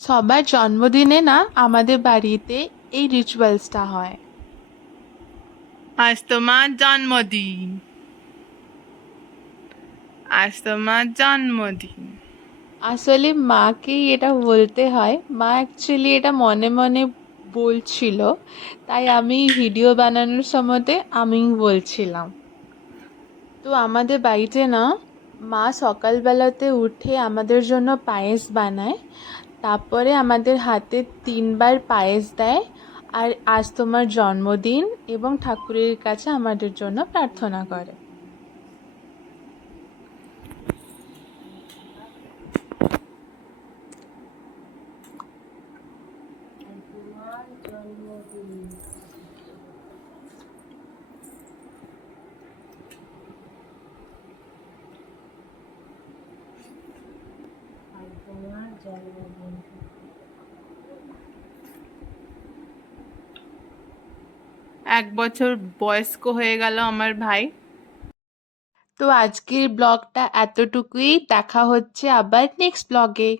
সবার জন্মদিনে না আমাদের বাড়িতে এই রিচুয়ালসটা হয়। আজ তোমার জন্মদিন। আজ তোমার জন্মদিন। আসলে মাকেই এটা বলতে হয়, মা অ্যাকচুয়ালি এটা মনে মনে বলছিল, তাই আমি ভিডিও বানানোর সময়তে আমি বলছিলাম। তো আমাদের বাড়িতে না মা সকালবেলাতে উঠে আমাদের জন্য পায়েস বানায়, তারপরে আমাদের হাতে 3বার পায়েস দেয়, আর আজ তোমার জন্মদিন এবং ঠাকুরের কাছে আমাদের জন্য প্রার্থনা করে। এক বছর বয়স্ক হয়ে গেল আমার ভাই। তো আজকের ব্লগটা এতটুকুই, দেখা হচ্ছে আবার নেক্সট ব্লগে।